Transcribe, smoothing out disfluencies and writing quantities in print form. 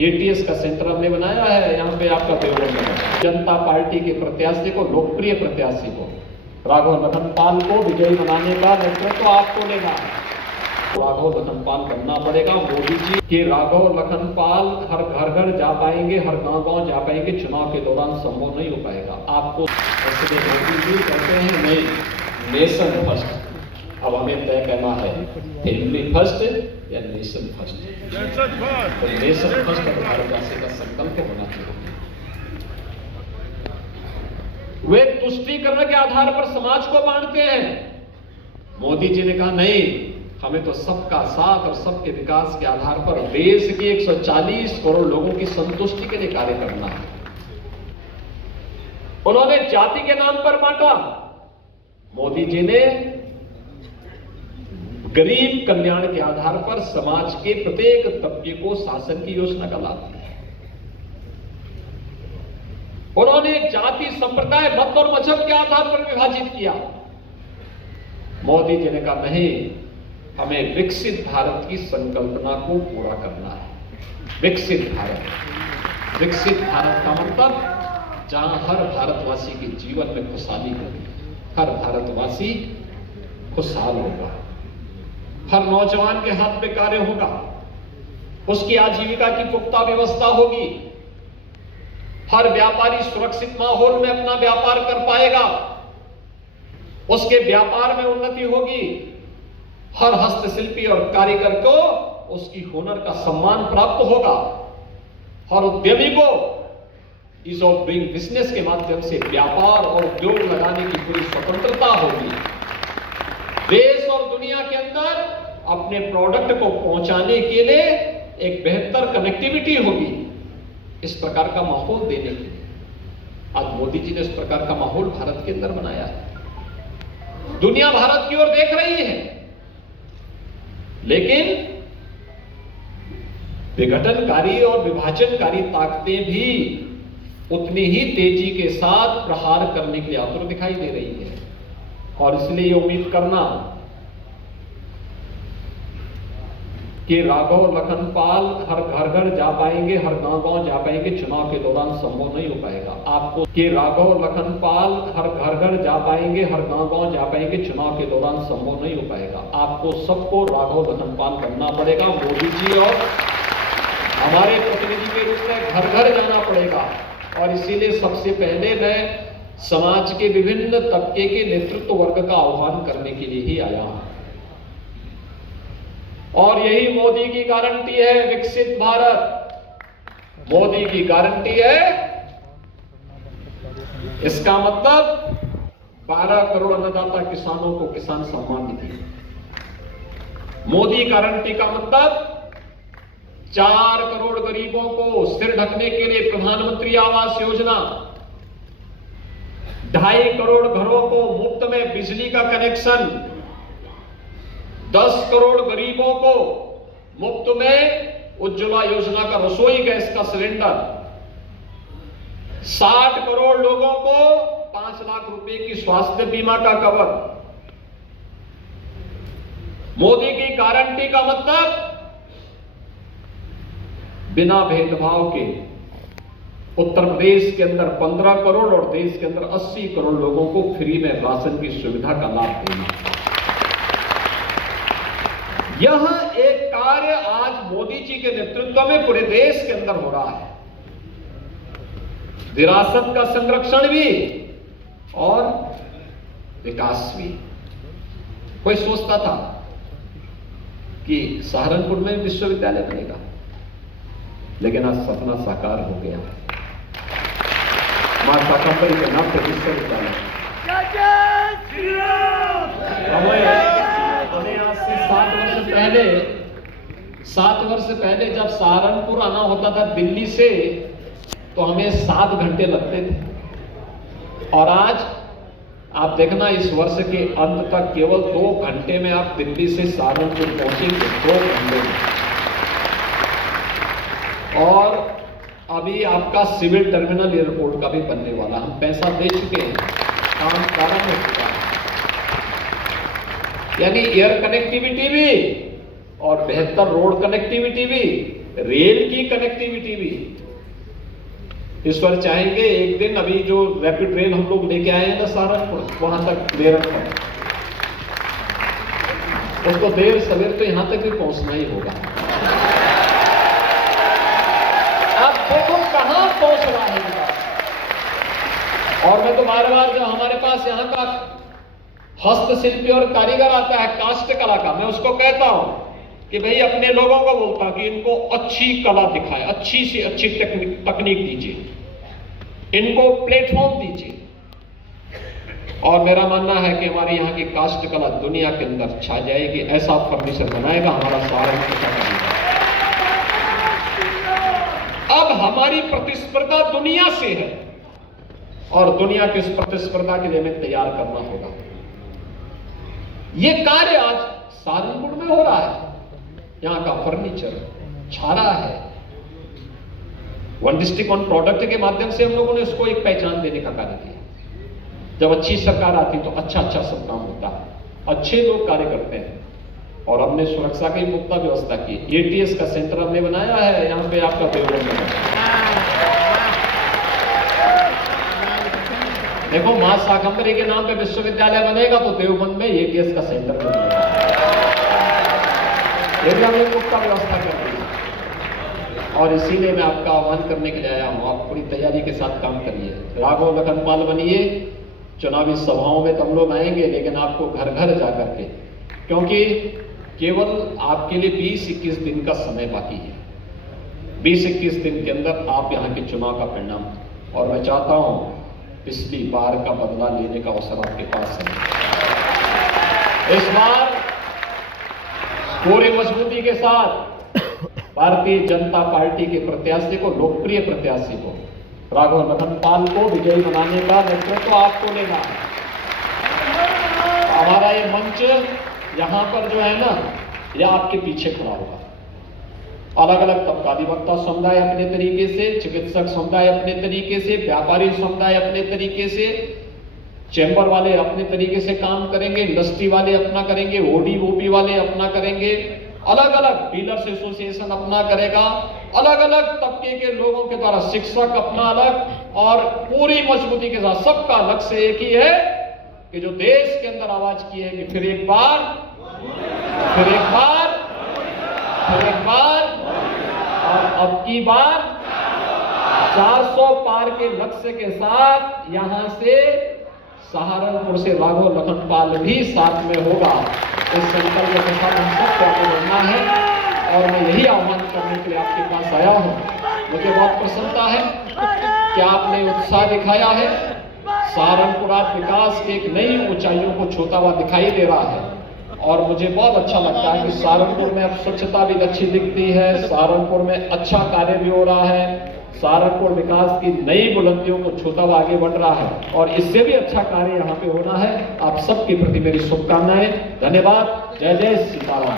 ATS का centre हमने बनाया है, यहाँ पे आपका प्रयोग जनता पार्टी के प्रत्याशी को, लोकप्रिय प्रत्याशी को, राघव लखनपाल को विजयी बनाने का नेतृत्व आपको लेना है। राघव लखनपाल बनना पड़ेगा। मोदी जी के राघव लखनपाल हर घर जा पाएंगे, हर गांव जा पाएंगे, चुनाव के दौरान संभव नहीं हो पाएगा। आपको मोदी जी कहते हैं नहीं, नेशन फर्स्ट। अब हमें तय करना है, फैमिली फर्स्ट या नेशन फर्स्ट। तो नेशन फर्स्ट भारतवासी का संकल्प होना चाहिए। वे तुष्टीकरण के आधार पर समाज को बांटते हैं। मोदी जी ने कहा नहीं, हमें तो सबका साथ और सबके विकास के आधार पर देश के 140 करोड़ लोगों की संतुष्टि के लिए कार्य करना है। उन्होंने जाति के नाम पर बांटा। मोदी जी ने गरीब कल्याण के आधार पर समाज के प्रत्येक तबके को शासन की योजना का लाभ दिया। उन्होंने जाति, संप्रदाय, मत और मजहब के आधार पर विभाजित किया। मोदी जी ने कहा नहीं, हमें विकसित भारत की संकल्पना को पूरा करना है। विकसित भारत। विकसित भारत का मतलब जहां हर भारतवासी के जीवन में खुशहाली होगी, हर भारतवासी खुशहाल होगा, हर नौजवान के हाथ में कार्य होगा, उसकी आजीविका की पुख्ता व्यवस्था होगी, हर व्यापारी सुरक्षित माहौल में अपना व्यापार कर पाएगा, उसके व्यापार में उन्नति होगी, हर हस्तशिल्पी और कारीगर को उसकी हुनर का सम्मान प्राप्त होगा, हर उद्यमी को ईज ऑफ डूइंग बिजनेस के माध्यम से व्यापार और उद्योग लगाने की पूरी स्वतंत्रता होगी। देश और दुनिया के अंदर अपने प्रोडक्ट को पहुंचाने के लिए एक बेहतर कनेक्टिविटी होगी। इस प्रकार का माहौल देने के लिए आज मोदी जी ने इस प्रकार का माहौल भारत के अंदर बनाया है। दुनिया भारत की ओर देख रही है, लेकिन विघटनकारी और विभाजनकारी ताकतें भी उतनी ही तेजी के साथ प्रहार करने के लिए आतुर दिखाई दे रही है। और इसलिए ये उम्मीद करना कि राघव लखनपाल हर घर जा पाएंगे, हर गांव जा पाएंगे, चुनाव के दौरान संभव नहीं हो पाएगा। आपको कि राघव लखनपाल हर घर जा पाएंगे, हर गांव जा पाएंगे, चुनाव के दौरान संभव नहीं हो पाएगा। आपको सबको राघव लखनपाल बनना पड़ेगा। मोदी जी और हमारे प्रतिनिधि के रूप में घर जाना पड़ेगा। और इसीलिए सबसे पहले मैं समाज के विभिन्न तबके के नेतृत्व वर्ग का आह्वान करने के लिए ही आया हूं। और यही मोदी की गारंटी है, विकसित भारत। मोदी की गारंटी है। इसका मतलब 12 करोड़ अन्नदाता किसानों को किसान सम्मान निधि। मोदी गारंटी का मतलब 4 करोड़ गरीबों को सिर ढकने के लिए प्रधानमंत्री आवास योजना, 2.5 करोड़ घरों को मुफ्त में बिजली का कनेक्शन, 10 करोड़ गरीबों को मुफ्त में उज्ज्वला योजना का रसोई गैस का सिलेंडर, 60 करोड़ लोगों को 5 लाख रुपए की स्वास्थ्य बीमा का कवर। मोदी की गारंटी का मतलब बिना भेदभाव के उत्तर प्रदेश के अंदर 15 करोड़ और देश के अंदर 80 करोड़ लोगों को फ्री में राशन की सुविधा का लाभ देना। यह एक कार्य आज मोदी जी के नेतृत्व में पूरे देश के अंदर हो रहा है। विरासत का संरक्षण भी और विकास भी। कोई सोचता था कि सहारनपुर में विश्वविद्यालय बनेगा, लेकिन आज सपना साकार हो गया। मां शाकंभरी के नाम पर विश्वविद्यालय। हमें आज से 7 वर्ष पहले जब सहारनपुर आना होता था दिल्ली से, तो हमें 7 घंटे लगते थे। और आज आप देखना, इस वर्ष के अंत तक केवल 2 घंटे में आप दिल्ली से सहारनपुर पहुंचेंगे, 2 घंटे में। और अभी आपका सिविल टर्मिनल एयरपोर्ट का भी बनने वाला। हम पैसा दे चुके हैं, काम प्रारंभ हो चुका है। यानी एयर कनेक्टिविटी भी और बेहतर रोड कनेक्टिविटी भी रेल की कनेक्टिविटी भी ईश्वर चाहेंगे एक दिन, अभी जो रैपिड रेल हम लोग लेके आए हैं ना सहारनपुर, वहां तक मेरठ तक, उसको देर सवेर तो यहां तक भी पहुंचना ही होगा। आप देखो कहां पहुंच रहा है इनका। और मैं तो बार बार जो हमारे पास यहाँ का हस्तशिल्पी और कारीगर आता है काष्ठ कला का, मैं उसको कहता हूं कि भाई अपने लोगों को बोलता कि इनको अच्छी कला दिखाए, अच्छी से अच्छी तकनीक दीजिए, इनको प्लेटफॉर्म दीजिए। और मेरा मानना है कि हमारे यहाँ की काष्ठ कला दुनिया के अंदर छा जाएगी, ऐसा फर्नीचर बनाएगा हमारा सहारनपुर। अब हमारी प्रतिस्पर्धा दुनिया से है और दुनिया की इस प्रतिस्पर्धा के लिए हमें तैयार करना होगा। यह कार्य आज सहारनपुर में हो रहा है, यहां का फर्नीचर छा रहा है। वन डिस्ट्रिक्ट वन प्रोडक्ट के माध्यम से हम लोगों ने उसको एक पहचान देने का कार्य किया। जब अच्छी सरकार आती तो अच्छा अच्छा सब काम होता है, अच्छे लोग कार्य करते हैं। और हमने सुरक्षा की पुख्ता व्यवस्था की, एटीएस का सेंटर हमने बनाया है यहाँ पे आपका देवबंद में। देखो मां शाकंभरी के नाम पे विश्वविद्यालय बनेगा तो देवबंद में एटीएस का सेंटर बनेगा। ये भी हमने पुख्ता व्यवस्था कर दी और इसीलिए मैं आपका आह्वान करने के लिए आया हूं, आप पूरी तैयारी के साथ काम करिए, राघव लखनपाल बनिए। चुनावी सभाओं में तो हम लोग आएंगे, लेकिन आपको घर घर जाकर के, क्योंकि केवल आपके लिए 20-21 दिन का समय बाकी है। 20-21 दिन के अंदर आप यहाँ के चुनाव का परिणाम, और मैं चाहता हूं पिछली बार का बदला लेने का अवसर आपके पास है। इस बार पूरी मजबूती के साथ भारतीय जनता पार्टी के प्रत्याशी को, लोकप्रिय प्रत्याशी को, राघव लखनपाल को विजयी बनाने का नेतृत्व तो आपको लेना है। हमारा ये मंच यहां पर जो है ना, यह आपके पीछे खड़ा होगा। अलग अलग तबकाधिवक्ता समुदाय अपने तरीके से, चिकित्सक समुदाय अपने तरीके से, व्यापारी समुदाय अपने तरीके से, चैम्बर वाले अपने तरीके से काम करेंगे, इंडस्ट्री वाले अपना करेंगे, ओडी-ओपी वाले अपना करेंगे, अलग अलग डीलर्स एसोसिएशन अपना करेगा, अलग अलग तबके के लोगों के द्वारा, शिक्षक अपना अलग, और पूरी मजबूती के साथ सबका लक्ष्य एक ही है कि जो देश के अंदर आवाज की है कि फिर एक बार और अब की बार 400 पार के लक्ष्य के साथ यहां से सहारनपुर से राघव लखनपाल भी साथ में होगा। इस संकल्प के साथ हम सबको आगे बढ़ना है और मैं यही आह्वान करने के लिए आपके पास आया हूं। मुझे बहुत प्रसन्नता है कि आपने उत्साह दिखाया है। सहारनपुर आज विकास के एक नई ऊंचाइयों को छूता हुआ दिखाई दे रहा है और मुझे बहुत अच्छा लगता है कि सहारनपुर में अब स्वच्छता भी अच्छी दिखती है, सहारनपुर में अच्छा कार्य भी हो रहा है, सहारनपुर विकास की नई बुलंदियों को छूता हुआ आगे बढ़ रहा है और इससे भी अच्छा कार्य यहाँ पे होना है। आप सबके प्रति मेरी शुभकामनाएं। धन्यवाद। जय जय सीताराम।